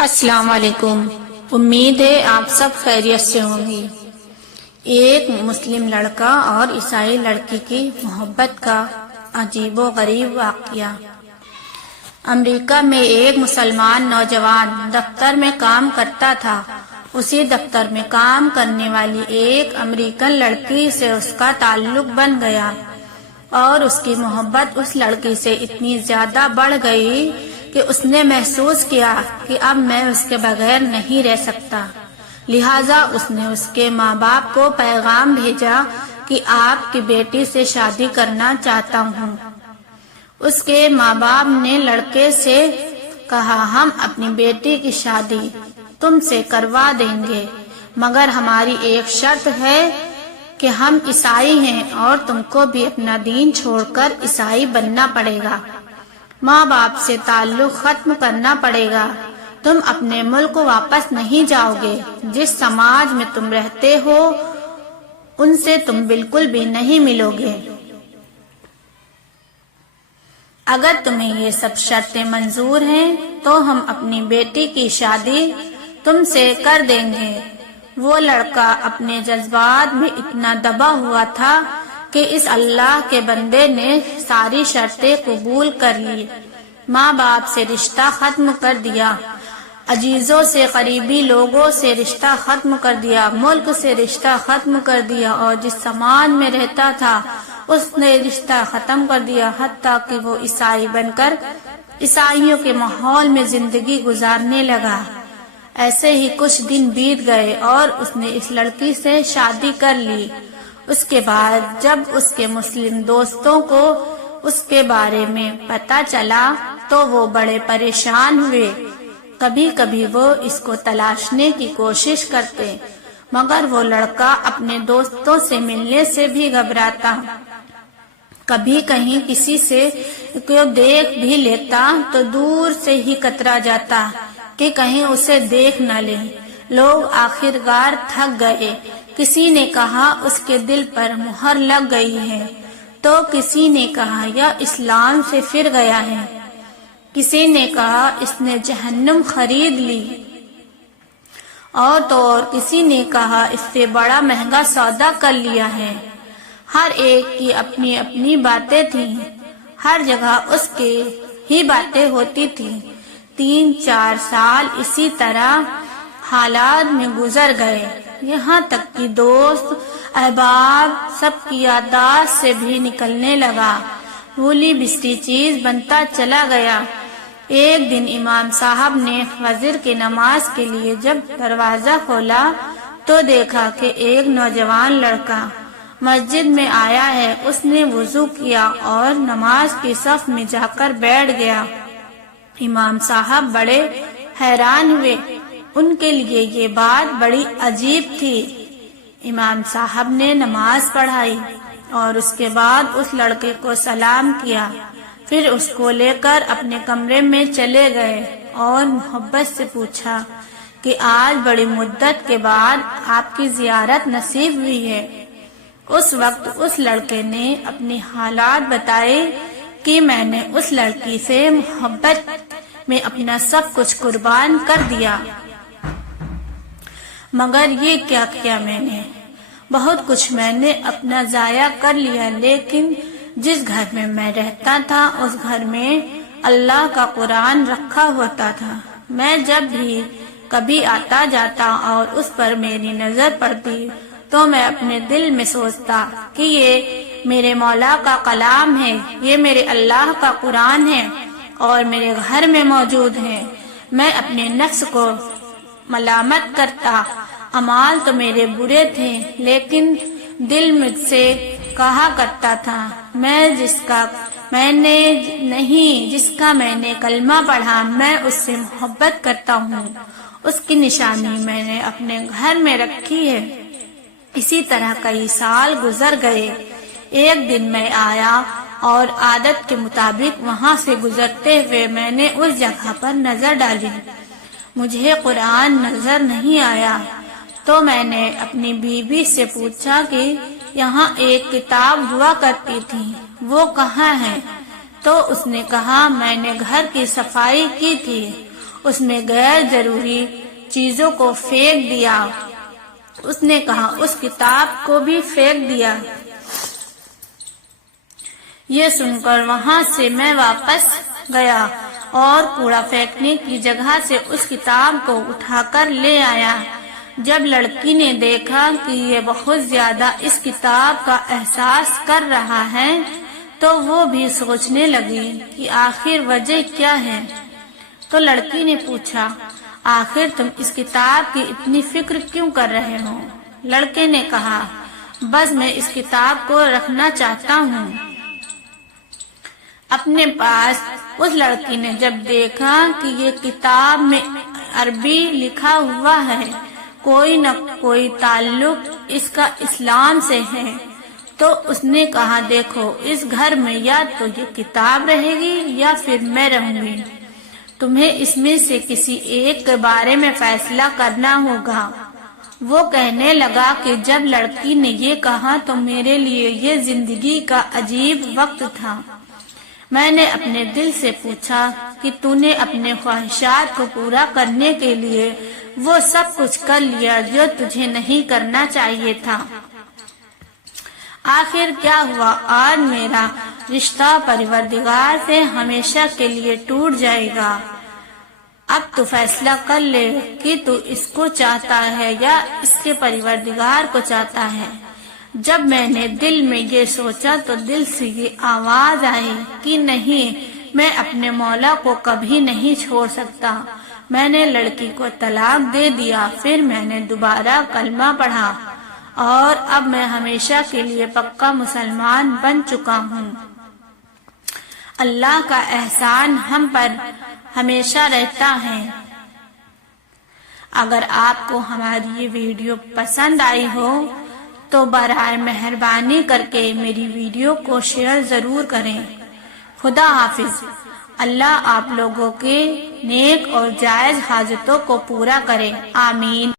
السلام علیکم۔ امید ہے آپ سب خیریت سے ہوں گی۔ ایک مسلم لڑکا اور عیسائی لڑکی کی محبت کا عجیب و غریب واقعہ۔ امریکہ میں ایک مسلمان نوجوان دفتر میں کام کرتا تھا۔ اسی دفتر میں کام کرنے والی ایک امریکن لڑکی سے اس کا تعلق بن گیا اور اس کی محبت اس لڑکی سے اتنی زیادہ بڑھ گئی کہ اس نے محسوس کیا کہ اب میں اس کے بغیر نہیں رہ سکتا۔ لہٰذا اس نے اس کے ماں باپ کو پیغام بھیجا کہ آپ کی بیٹی سے شادی کرنا چاہتا ہوں۔ اس کے ماں باپ نے لڑکے سے کہا، ہم اپنی بیٹی کی شادی تم سے کروا دیں گے، مگر ہماری ایک شرط ہے کہ ہم عیسائی ہیں اور تم کو بھی اپنا دین چھوڑ کر عیسائی بننا پڑے گا۔ ماں باپ سے تعلق ختم کرنا پڑے گا۔ تم اپنے ملک واپس نہیں جاؤ گے۔ جس سماج میں تم رہتے ہو ان سے تم بالکل بھی نہیں ملو گے۔ اگر تمہیں یہ سب شرطیں منظور ہیں تو ہم اپنی بیٹی کی شادی تم سے کر دیں گے۔ وہ لڑکا اپنے جذبات میں اتنا دبا ہوا تھا کہ اس اللہ کے بندے نے ساری شرطیں قبول کر لی۔ ماں باپ سے رشتہ ختم کر دیا، عزیزوں سے قریبی لوگوں سے رشتہ ختم کر دیا، ملک سے رشتہ ختم کر دیا، اور جس سماج میں رہتا تھا اس نے رشتہ ختم کر دیا، حتیٰ کہ وہ عیسائی بن کر عیسائیوں کے ماحول میں زندگی گزارنے لگا۔ ایسے ہی کچھ دن بیت گئے اور اس نے اس لڑکی سے شادی کر لی۔ اس کے بعد جب اس کے مسلم دوستوں کو اس کے بارے میں پتہ چلا تو وہ بڑے پریشان ہوئے۔ کبھی کبھی وہ اس کو تلاشنے کی کوشش کرتے، مگر وہ لڑکا اپنے دوستوں سے ملنے سے بھی گھبراتا۔ کبھی کہیں کسی سے کو دیکھ بھی لیتا تو دور سے ہی کترا جاتا کہ کہیں اسے دیکھ نہ لیں۔ لوگ آخرکار تھک گئے۔ کسی نے کہا اس کے دل پر مہر لگ گئی ہے، تو کسی نے کہا یہ اسلام سے پھر گیا ہے، کسی نے کہا اس نے جہنم خرید لی، اور تو اور کسی نے کہا اس سے بڑا مہنگا سودا کر لیا ہے۔ ہر ایک کی اپنی اپنی باتیں تھیں، ہر جگہ اس کی ہی باتیں ہوتی تھیں۔ 3-4 سال اسی طرح حالات میں گزر گئے، یہاں تک کہ دوست احباب سب کی یادداشت سے بھی نکلنے لگا، بھولی بسری چیز بنتا چلا گیا۔ ایک دن امام صاحب نے فجر کی نماز کے لیے جب دروازہ کھولا تو دیکھا کہ ایک نوجوان لڑکا مسجد میں آیا ہے۔ اس نے وضو کیا اور نماز کی صف میں جا کر بیٹھ گیا۔ امام صاحب بڑے حیران ہوئے، ان کے لیے یہ بات بڑی عجیب تھی۔ امام صاحب نے نماز پڑھائی اور اس کے بعد اس لڑکے کو سلام کیا، پھر اس کو لے کر اپنے کمرے میں چلے گئے اور محبت سے پوچھا کہ آج بڑی مدت کے بعد آپ کی زیارت نصیب ہوئی ہے۔ اس وقت اس لڑکے نے اپنی حالات بتائے کہ میں نے اس لڑکی سے محبت میں اپنا سب کچھ قربان کر دیا، مگر یہ کیا کیا میں نے، بہت کچھ میں نے اپنا ضائع کر لیا، لیکن جس گھر میں میں رہتا تھا اس گھر میں اللہ کا قرآن رکھا ہوتا تھا۔ میں جب بھی کبھی آتا جاتا اور اس پر میری نظر پڑتی تو میں اپنے دل میں سوچتا کہ یہ میرے مولا کا کلام ہے، یہ میرے اللہ کا قرآن ہے اور میرے گھر میں موجود ہے۔ میں اپنے نفس کو ملامت کرتا، اعمال تو میرے برے تھے، لیکن دل مجھ سے کہا کرتا تھا جس کا میں نے کلمہ پڑھا میں اس سے محبت کرتا ہوں، اس کی نشانی میں نے اپنے گھر میں رکھی ہے۔ اسی طرح کئی سال گزر گئے۔ ایک دن میں آیا اور عادت کے مطابق وہاں سے گزرتے ہوئے میں نے اس جگہ پر نظر ڈالی، مجھے قرآن نظر نہیں آیا، تو میں نے اپنی بیوی سے پوچھا کہ یہاں ایک کتاب ہوا کرتی تھی، وہ کہاں ہے؟ تو اس نے کہا میں نے گھر کی صفائی کی تھی اس میں غیر ضروری چیزوں کو پھینک دیا۔ اس نے کہا اس کتاب کو بھی پھینک دیا۔ یہ سن کر وہاں سے میں واپس گیا اور کوڑا پھینکنے کی جگہ سے اس کتاب کو اٹھا کر لے آیا۔ جب لڑکی نے دیکھا کہ یہ بہت زیادہ اس کتاب کا احساس کر رہا ہے تو وہ بھی سوچنے لگی کہ آخر وجہ کیا ہے۔ تو لڑکی نے پوچھا آخر تم اس کتاب کی اتنی فکر کیوں کر رہے ہو؟ لڑکے نے کہا بس میں اس کتاب کو رکھنا چاہتا ہوں اپنے پاس۔ اس لڑکی نے جب دیکھا کہ یہ کتاب میں عربی لکھا ہوا ہے، کوئی نہ کوئی تعلق اس کا اسلام سے ہے، تو اس نے کہا دیکھو اس گھر میں یا تو یہ کتاب رہے گی یا پھر میں رہوں گی، تمہیں اس میں سے کسی ایک کے بارے میں فیصلہ کرنا ہوگا۔ وہ کہنے لگا کہ جب لڑکی نے یہ کہا تو میرے لیے یہ زندگی کا عجیب وقت تھا۔ میں نے اپنے دل سے پوچھا کہ تو نے اپنے خواہشات کو پورا کرنے کے لیے وہ سب کچھ کر لیا جو تجھے نہیں کرنا چاہیے تھا۔ آخر کیا ہوا؟ آج میرا رشتہ پروردگار سے ہمیشہ کے لیے ٹوٹ جائے گا۔ اب تو فیصلہ کر لے کہ تو اس کو چاہتا ہے یا اس کے پروردگار کو چاہتا ہے۔ جب میں نے دل میں یہ سوچا تو دل سے یہ آواز آئی کہ نہیں، میں اپنے مولا کو کبھی نہیں چھوڑ سکتا۔ میں نے لڑکی کو طلاق دے دیا، پھر میں نے دوبارہ کلمہ پڑھا اور اب میں ہمیشہ کے لیے پکا مسلمان بن چکا ہوں۔ اللہ کا احسان ہم پر ہمیشہ رہتا ہے۔ اگر آپ کو ہماری یہ ویڈیو پسند آئی ہو تو برائے مہربانی کر کے میری ویڈیو کو شیئر ضرور کریں۔ خدا حافظ۔ اللہ آپ لوگوں کے نیک اور جائز حاجتوں کو پورا کرے، آمین۔